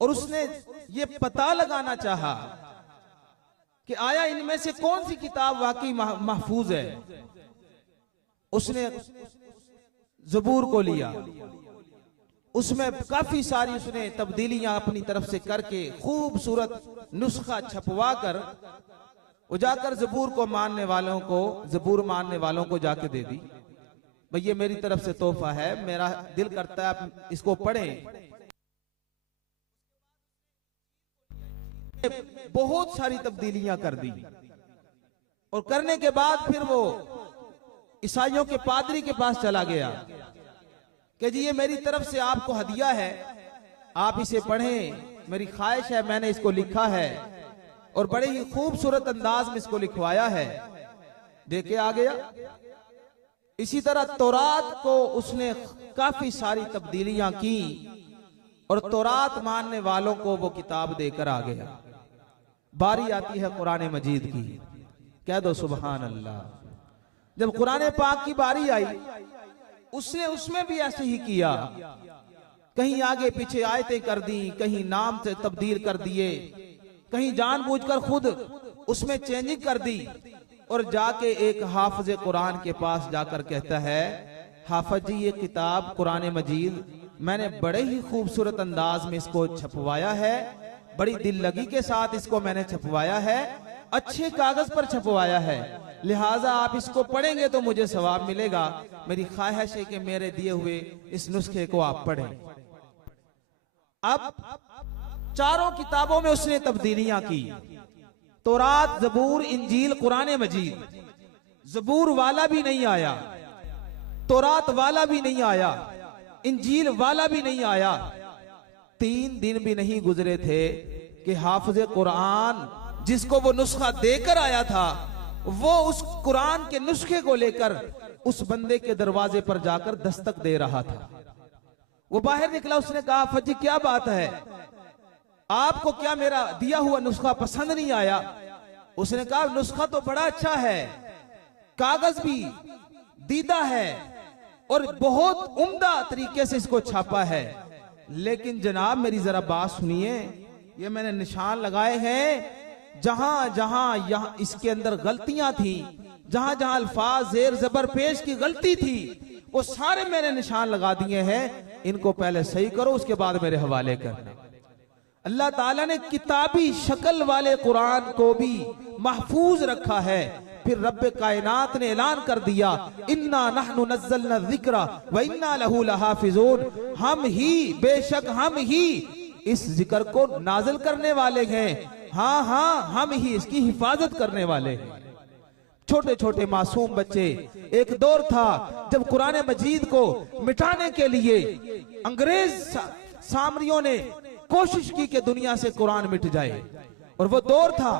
और उसने ये पता लगाना चाहा कि आया इनमें से कौन सी किताब वाकई महफूज है। उसने ज़बूर को लिया, उसमें काफी सारी उसने तब्दीलियां अपनी तरफ से करके खूबसूरत नुस्खा छपवा कर वो जाकर ज़बूर को मानने वालों को, ज़बूर मानने वालों को जाके दे दी। भाई ये मेरी तरफ से तोहफा है, मेरा दिल करता है आप इसको पढ़ें। बहुत सारी तब्दीलियां कर दी और करने के बाद फिर वो ईसाइयों के पादरी के पास चला गया कि जी ये मेरी तरफ से आपको हदिया है, आप इसे पढ़ें, मेरी ख्वाहिश है, मैंने इसको लिखा है और बड़े ही खूबसूरत अंदाज में इसको लिखवाया है, देके आ गया। इसी तरह तौरात को उसने काफी सारी तब्दीलियां की और तौरात मानने वालों को वो किताब देकर आ गया। बारी आती है कुरान मजीद की, कह दो सुभान अल्लाह। जब कुरान पाक की बारी आई उसने उसमें भी ऐसे ही किया, कहीं आगे पीछे आयतें कर दी, कहीं नाम से तब्दील कर दिए, कहीं जानबूझकर खुद उसमें चेंजिंग कर दी और जाके एक हाफिज कुरान के पास जाकर कहता है, हाफिज जी ये किताब कुरान मजीद मैंने बड़े ही खूबसूरत अंदाज में इसको छपवाया है, बड़ी दिल लगी के साथ इसको मैंने छपवाया है, अच्छे कागज पर छपवाया है, लिहाजा आप इसको पढ़ेंगे तो मुझे सवाब मिलेगा, मेरी ख्वाहिश है कि मेरे दिए हुए इस नुस्खे को आप पढ़ें। अब चारों किताबों में उसने तब्दीलियां की, तौरात, ज़बूर, इंजील, कुरान मजीद। ज़बूर वाला भी नहीं आया, तौरात वाला भी नहीं आया, इंजील वाला भी नहीं आया। 3 दिन भी नहीं गुजरे थे कि हाफिज कुरान जिसको वो नुस्खा देकर आया था वो उस कुरान के नुस्खे को लेकर उस बंदे के दरवाजे पर जाकर दस्तक दे रहा था। वो बाहर निकला, उसने कहा फजी क्या बात है, आपको क्या मेरा दिया हुआ नुस्खा पसंद नहीं आया? उसने कहा नुस्खा तो बड़ा अच्छा है, कागज भी दीदा है और बहुत उम्दा तरीके से इसको छापा है, लेकिन जनाब मेरी जरा बात सुनिए, ये मैंने निशान लगाए हैं, जहां जहां यहां इसके अंदर गलतियां थी, जहां जहां अल्फाज जेर जबर पेश की गलती थी, वो सारे मैंने निशान लगा दिए हैं, इनको पहले सही करो, उसके बाद मेरे हवाले करना। अल्लाह ताला ने किताबी शक्ल वाले कुरान को भी महफूज रखा है। फिर रब्बे कायनात ने ऐलान कर दिया, इन्ना नहनु नज़्ज़लना ज़िक्रा व इन्ना लहू लहाफ़िज़ून, हम ही, बेशक हम ही इस जिक्र को नाजिल करने वाले हैं, हाँ हाँ हम ही इसकी हिफाजत करने वाले हैं। छोटे छोटे मासूम बच्चे, एक दौर था जब कुरान मजीद को मिटाने के लिए अंग्रेज सामरियों ने कोशिश की कि दुनिया से कुरान मिट जाए, और वो दौर था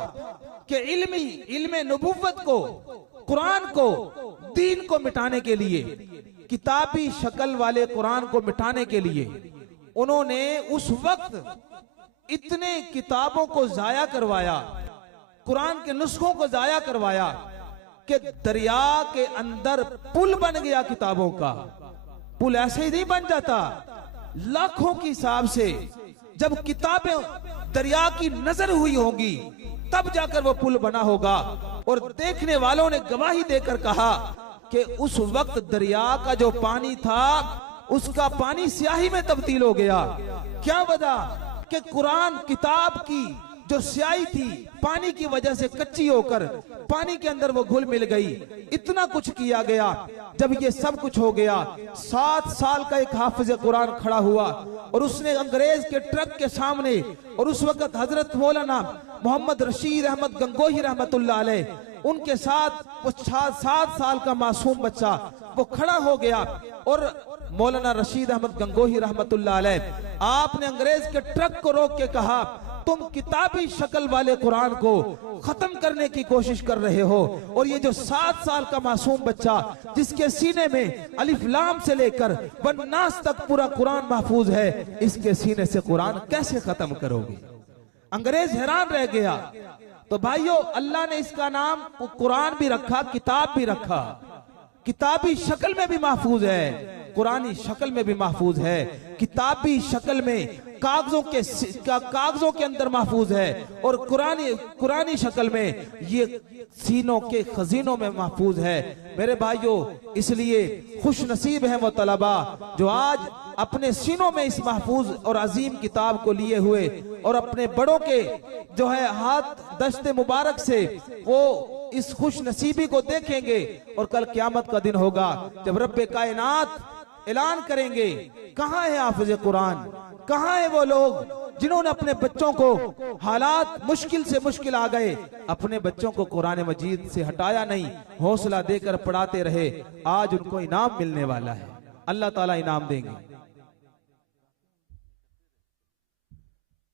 कि इल्मे नबुव्वत को, कुरान को, दीन को मिटाने के लिए, किताबी शक्ल वाले कुरान को मिटाने के लिए उन्होंने उस वक्त इतने किताबों को जाया करवाया, कुरान के नुस्खों को जाया करवाया कि दरिया के अंदर पुल बन गया किताबों का। पुल ऐसे ही नहीं बन जाता, लाखों के हिसाब से जब किताबें दरिया की नजर हुई होंगी तब जाकर वो पुल बना होगा। और देखने वालों ने गवाही देकर कहा कि उस वक्त दरिया का जो पानी था उसका पानी स्याही में तब्दील हो गया। क्या वजह कि कुरान किताब की जो स्याही थी पानी की वजह से कच्ची होकर पानी के अंदर वो घुल मिल गई। इतना कुछ किया गया। जब ये सब कुछ हो गया, 7 साल का एक हाफिज कुरान खड़ा हुआ और उसने अंग्रेज के ट्रक के सामने, और उस वक्त हजरत मौलाना मोहम्मद रशीद अहमद गंगोही रहमतुल्लाह अलैह उनके साथ वो 7 साल का मासूम बच्चा वो खड़ा हो गया, और मौलाना रशीद अहमद गंगोही रहमतुल्लाह अलैह आपने अंग्रेज के ट्रक को रोक के कहा, तुम किताबी शक्ल वाले कुरान को खत्म करने की कोशिश कर रहे हो, और ये जो 7 साल का मासूम बच्चा जिसके सीने में अलिफ लाम से लेकर वन्नास तक पूरा कुरान महफूज है, इसके सीने से कुरान कैसे खत्म करोगे? अंग्रेज हैरान रह गया। तो भाइयों, अल्लाह ने इसका नाम कुरान भी रखा, किताब भी रखा, किताबी शक्ल में भी महफूज है। कुरानी शक्ल में भी महफूज है, किताबी शक्ल में कागजों के अंदर महफूज है, और कुरानी शक्ल में ये सीनों के खजीनों में महफूज है। मेरे भाइयों, इसलिए खुश नसीब है वो तलबा जो आज अपने सीनों में इस महफूज और अजीम किताब को लिए हुए और अपने बड़ों के जो है हाथ दस्ते मुबारक से वो इस खुश नसीबी को देखेंगे। और कल क़यामत का दिन होगा जब रब्बे कायनात ऐलान करेंगे, कहाँ है हाफिज कुरान, कहाँ है वो लोग जिन्होंने अपने बच्चों को, हालात मुश्किल से मुश्किल आ गए, अपने बच्चों को कुरान मजीद से हटाया नहीं, हौसला देकर पढ़ाते रहे। आज उनको इनाम मिलने वाला है, अल्लाह ताला इनाम देंगे।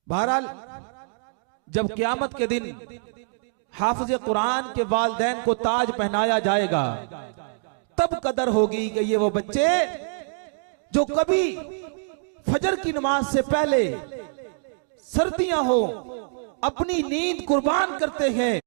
बहरहाल जब क़यामत के दिन हाफिज कुरान के वालिदैन को ताज पहनाया जाएगा, तब कदर होगी कि ये वो बच्चे जो कभी फजर की नमाज से पहले सर्दियां हो अपनी नींद कुर्बान करते हैं।